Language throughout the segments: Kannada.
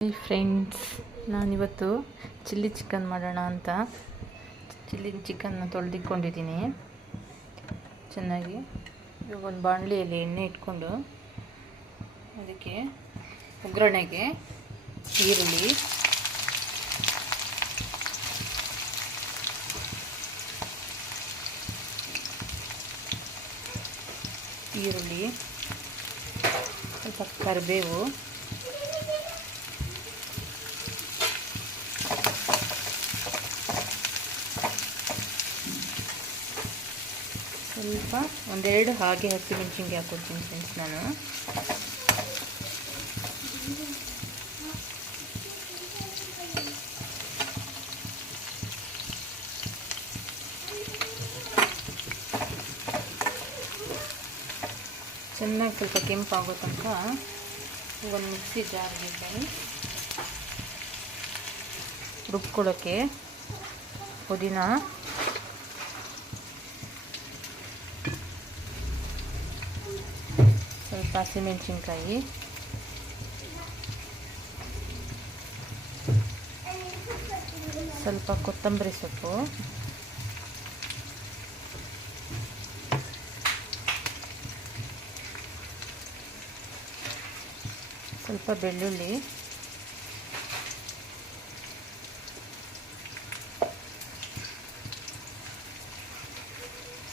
ಹಾಯ್ ಫ್ರೆಂಡ್ಸ್, ನಾನಿವತ್ತು ಚಿಲ್ಲಿ ಚಿಕನ್ ಮಾಡೋಣ ಅಂತ ಚಿಲ್ಲಿ ಚಿಕನ್ನ ತೊಳೆದಿಟ್ಕೊಂಡಿದ್ದೀನಿ ಚೆನ್ನಾಗಿ. ಇವಾಗ ಒಂದು ಬಾಣಲಿಯಲ್ಲಿ ಎಣ್ಣೆ ಇಟ್ಕೊಂಡು ಅದಕ್ಕೆ ಒಗ್ಗರಣೆಗೆ ಈರುಳ್ಳಿ, ಸ್ವಲ್ಪ ಕರಿಬೇವು, ಸ್ವಲ್ಪ ಒಂದೆರಡು ಹಾಗೆ ಹಸಿಮೆಣಸಿನ್ಕಾಯಿ ಹಾಕ್ಕೊಡ್ತೀನಿ ಫ್ರೆಂಡ್ಸ್ ನಾನು. ಚೆನ್ನಾಗಿ ಸ್ವಲ್ಪ ಕೆಂಪಾಗೋ ತನಕ ಒಂದು ಮಿಕ್ಸಿ ಜಾರ್ಗೆ ರುಬ್ಕೊಳ್ಳೋಕ್ಕೆ ಪುದೀನ, ಸ್ವಲ್ಪ ಹಸಿಮೆಣಸಿನ್ಕಾಯಿ, ಸ್ವಲ್ಪ ಕೊತ್ತಂಬರಿ ಸೊಪ್ಪು, ಸ್ವಲ್ಪ ಬೆಳ್ಳುಳ್ಳಿ,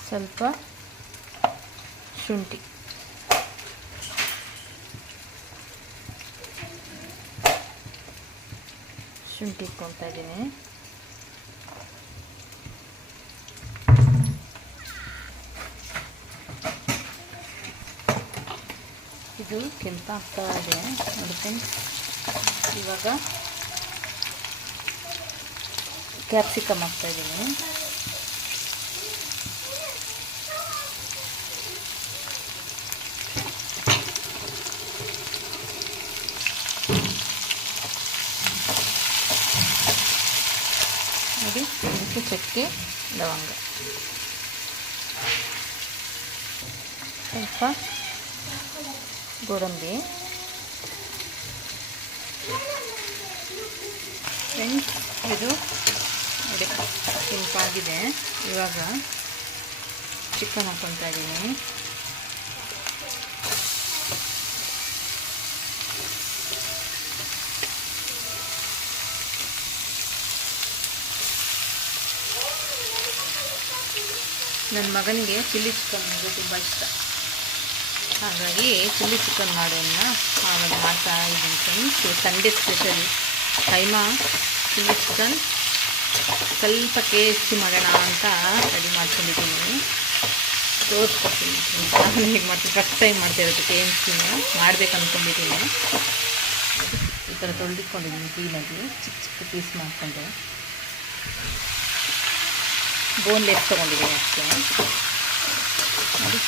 ಸ್ವಲ್ಪ ಶುಂಠಿ, ಇಟ್ಕೊಳ್ತಾ ಇದ್ದೀನಿ. ಇದು ಕೆಂಪಾಗ್ತಾ ಇದೆ ನೋಡಿ ಫ್ರೆಂಡ್ಸ್. ಇವಾಗ ಕ್ಯಾಪ್ಸಿಕಮ್ ಹಾಕ್ತಾ ಇದ್ದೀನಿ. ನೋಡಿ, ಇದಕ್ಕೆ ಚಕ್ಕೆ, ಲವಂಗ, ಸ್ವಲ್ಪ ಗೋಡಂಬಿ. ಫ್ರೆಂಡ್ಸ್, ಇದು ನೋಡಿ ಕೆಂಪಾಗಿದೆ. ಇವಾಗ ಚಿಕನ್ ಹಾಕ್ಕೊಳ್ತಾ ಇದ್ದೀನಿ. ನನ್ನ ಮಗನಿಗೆ ಚಿಲ್ಲಿ ಚಿಕನ್ ಅಂದರೆ ತುಂಬ ಇಷ್ಟ, ಹಾಗಾಗಿ ಚಿಲ್ಲಿ ಚಿಕನ್ ಮಾಡೋದನ್ನ ಆವಾಗ ಮಾಡ್ತಾ ಇದ್ದೀನಿ friends. Sunday special keema chilli chicken ಸ್ವಲ್ಪ ಟೇಸ್ಟಿ ಮಾಡೋಣ ಅಂತ ರೆಡಿ ಮಾಡ್ಕೊಂಡಿದ್ದೀನಿ. ತೋರಿಸ್ಕೊಡ್ತೀನಿ ನಾನು ಹೇಗೆ ಮಾಡ್ತೀನಿ. ಫಸ್ಟ್ ಟೈಮ್ ಮಾಡ್ತಾಯಿರೋದು ಟೇಸ್ಟಿನ ಮಾಡಬೇಕು ಅಂದ್ಕೊಂಡಿದ್ದೀನಿ. ಈ ಥರ ತೊಳೆದಿಟ್ಕೊಂಡಿದ್ದೀನಿ ಕ್ಲೀನಾಗಿ, ಚಿಕ್ಕ ಚಿಕ್ಕ ಪೀಸ್ ಮಾಡಿಕೊಂಡು. ಬೋನ್ಲೆಸ್ ತೊಗೊಂಡಿದ್ದೀನಿ ಅಷ್ಟೇ ನೋಡಿ.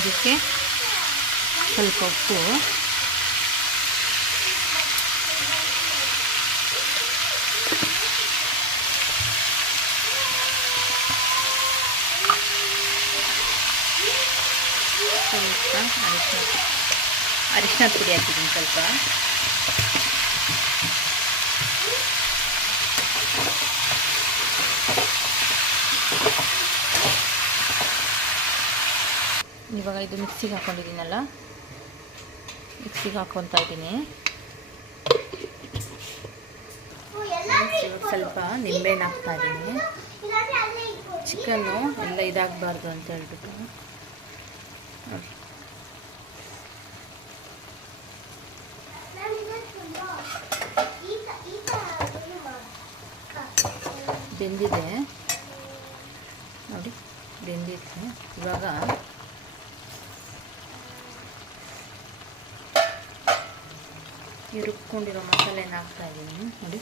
ಇದಕ್ಕೆ ಸ್ವಲ್ಪ ಉಪ್ಪು, ಸ್ವಲ್ಪ ಅರಿಶಿನ ಪುಡಿ ಹಾಕಿದ್ದೀನಿ ಸ್ವಲ್ಪ. ಇವಾಗ ಇದು ಮಿಕ್ಸಿಗೆ ಹಾಕ್ಕೊಂಡಿದ್ದೀನಲ್ಲ, ಮಿಕ್ಸಿಗೆ ಹಾಕ್ಕೊತಾ ಇದ್ದೀನಿ. ಸ್ವಲ್ಪ ನಿಂಬೆಹಣ್ಣು ಹಾಕ್ತಾ ಇದ್ದೀನಿ. ಚಿಕನ್ನು ಎಲ್ಲ ಇದಾಗಬಾರ್ದು ಅಂತ ಹೇಳ್ಬಿಟ್ಟು ನೋಡಿ. ಬೆಂದಿದೆ ನೋಡಿ, ಬೆಂದಿದೆ. ಇವಾಗ ಈ ರುಬ್ಕೊಂಡಿರೋ ಮಸಾಲೆನ ಹಾಕ್ತಾ ಇದ್ದೀನಿ ನೋಡಿ.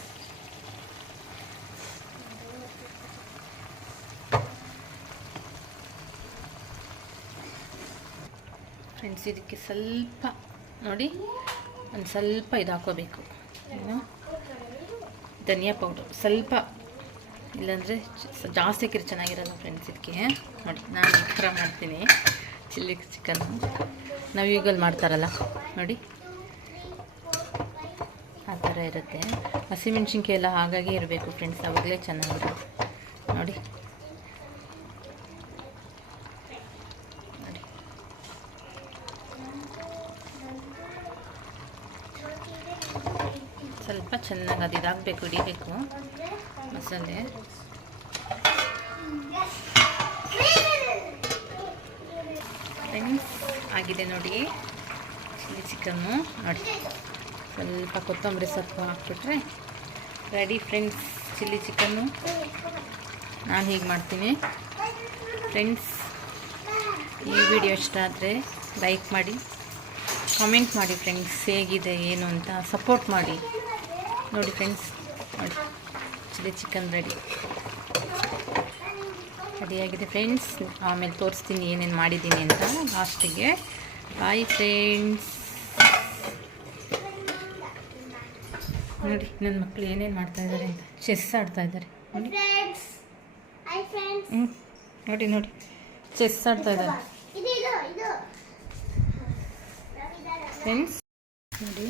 ಫ್ರೆಂಡ್ಸ್, ಇದಕ್ಕೆ ಸ್ವಲ್ಪ ನೋಡಿ ಒಂದು ಸ್ವಲ್ಪ ಇದು ಹಾಕೋಬೇಕು, ಧನಿಯಾ ಪೌಡ್ರ್ ಸ್ವಲ್ಪ, ಇಲ್ಲಾಂದರೆ ಜಾಸ್ತಿ ಹಾಕಿದ್ರೆ ಚೆನ್ನಾಗಿರಲ್ಲ ಫ್ರೆಂಡ್ಸ್. ಇದಕ್ಕೆ ನೋಡಿ ನಾನು ಈ ಥರ ಮಾಡ್ತೀನಿ ಚಿಲ್ಲಿ ಚಿಕನ್ನು. ನಾವು ಈಗಲ್ಲಿ ಮಾಡ್ತಾರಲ್ಲ ನೋಡಿ, ಆ ಥರ ಇರುತ್ತೆ. ಹಸಿಮೆಣ್ಸಿನ್ಕಾಯಿ ಎಲ್ಲ ಹಾಗಾಗಿ ಇರಬೇಕು ಫ್ರೆಂಡ್ಸ್, ಆವಾಗಲೇ ಚೆನ್ನಾಗಿರುತ್ತೆ. ನೋಡಿ ಸ್ವಲ್ಪ ಚೆನ್ನಾಗಿ ಅದು ಇದಾಗಬೇಕು, ಹಿಡಿಬೇಕು ಮಸಾಲೆ. ಫ್ರೆಂಡ್ಸ್ ಆಗಿದೆ ನೋಡಿ ಚಿಲ್ಲಿ ಚಿಕನ್ನು. ನೋಡಿ ಸ್ವಲ್ಪ ಕೊತ್ತಂಬರಿ ಸೊಪ್ಪು ಹಾಕ್ಬಿಟ್ರೆ ರೆಡಿ ಫ್ರೆಂಡ್ಸ್ ಚಿಲ್ಲಿ ಚಿಕನ್ನು. ನಾನು ಹೀಗೆ ಮಾಡ್ತೀನಿ ಫ್ರೆಂಡ್ಸ್. ಈ ವಿಡಿಯೋ ಇಷ್ಟ ಆದರೆ ಲೈಕ್ ಮಾಡಿ, ಕಮೆಂಟ್ ಮಾಡಿ ಫ್ರೆಂಡ್ಸ್, ಹೇಗಿದೆ ಏನು ಅಂತ ಸಪೋರ್ಟ್ ಮಾಡಿ. ನೋಡಿ ಫ್ರೆಂಡ್ಸ್, ನೋಡಿ ಚಿಲ್ಲಿ ಚಿಕನ್ ರೆಡಿಯಾಗಿದೆ ಫ್ರೆಂಡ್ಸ್. ಆಮೇಲೆ ತೋರಿಸ್ತೀನಿ ಏನೇನು ಮಾಡಿದ್ದೀನಿ ಅಂತ ಲಾಸ್ಟಿಗೆ. Bye friends. ನೋಡಿ ನನ್ನ ಮಕ್ಕಳು ಏನೇನು ಮಾಡ್ತಾಯಿದ್ದಾರೆ ಅಂತ, ಚೆಸ್ ಆಡ್ತಾಯಿದ್ದಾರೆ ನೋಡಿ. ನೋಡಿ ನೋಡಿ ಚೆಸ್ ಆಡ್ತಾಯಿದ್ದಾರೆ ಫ್ರೆಂಡ್ಸ್. ನೋಡಿ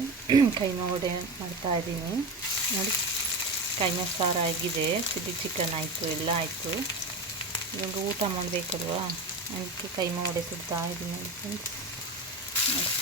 ಕೈಮಾ ವಡೆ ಮಾಡ್ತಾಯಿದ್ದೀನಿ ನೋಡಿ. ಕೈಮಾ ಸಾರು ಆಗಿದೆ, ಚಿಲ್ಲಿ ಚಿಕನ್ ಆಯಿತು, ಎಲ್ಲ ಆಯಿತು. ಇವಾಗ ಊಟ ಮಾಡಬೇಕಲ್ವಾ, ಅದಕ್ಕೆ ಕೈಮಾ ವಡೆ ಸುಡ್ತಾ ಇದ್ದೀನಿ ನೋಡಿ ಫ್ರೆಂಡ್ಸ್. ನೋಡಿ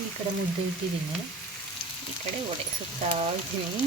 ಈ ಕಡೆ ಮುದ್ದೆ ಇಟ್ಟಿದ್ದೀನಿ, ಈ ಕಡೆ ವಡೆ ಸುತ್ತಾ ಇದ್ದೀನಿ.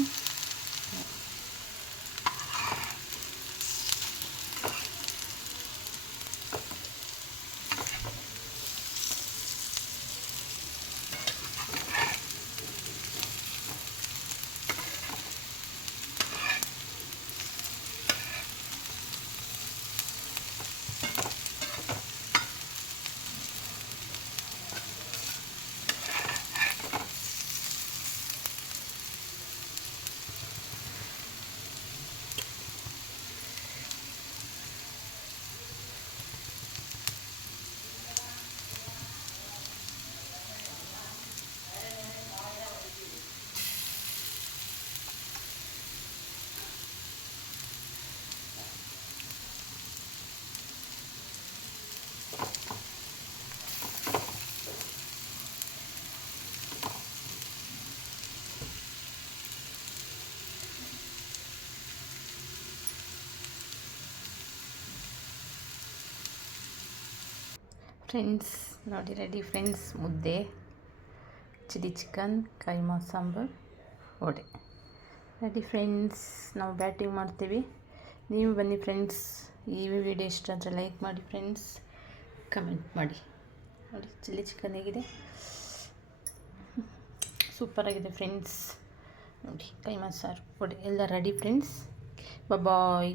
ಫ್ರೆಂಡ್ಸ್ ನೋಡಿ ರೆಡಿ ಫ್ರೆಂಡ್ಸ್, ಮುದ್ದೆ, chilli chicken, keema sambar, vada ready friends. ನಾವು ಬ್ಯಾಟಿಂಗ್ ಮಾಡ್ತೀವಿ, ನೀವು ಬನ್ನಿ ಫ್ರೆಂಡ್ಸ್. ಈ ವಿಡಿಯೋ ಇಷ್ಟ ಆದರೆ ಲೈಕ್ ಮಾಡಿ ಫ್ರೆಂಡ್ಸ್, ಕಮೆಂಟ್ ಮಾಡಿ. ನೋಡಿ ಚಿಲ್ಲಿ ಚಿಕನ್ ಹೇಗಿದೆ, ಸೂಪರಾಗಿದೆ ಫ್ರೆಂಡ್ಸ್. ನೋಡಿ ಕೈಮಾ ಸಾರು, ವಡೆ ಎಲ್ಲ ರೆಡಿ ಫ್ರೆಂಡ್ಸ್. ಬಾಯ್.